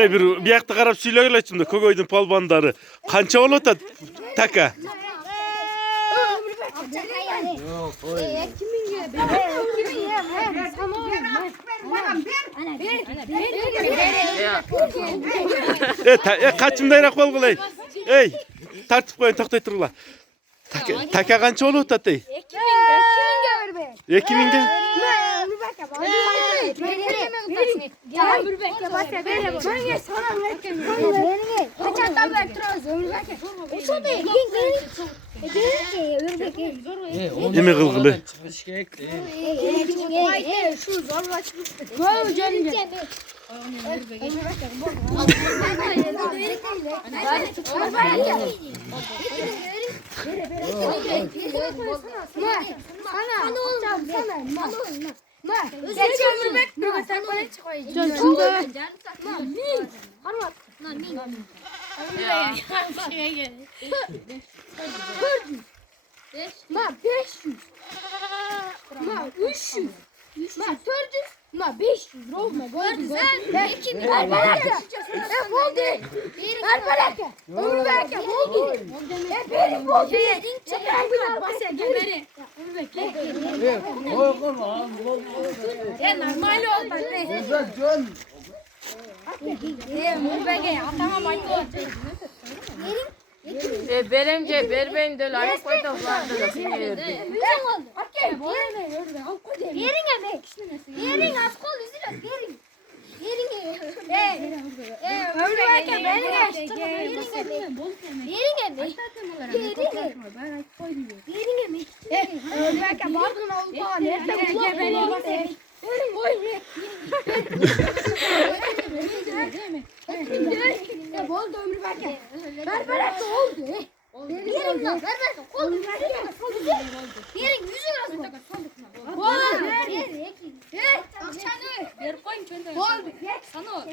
Bir yakta karab söylüyorlar şimdi Kogoydun palbanları. Kança olur da taka. Kaçımda irak bol kılay. Ey, tartıp koyun taktay durula. Taka kança olur da dey. 2000'ge. Yeme kılgılı. Beremce berbeyin de layık koydu vardı da sinirdi. Yerin az kol üzülür. Yerin.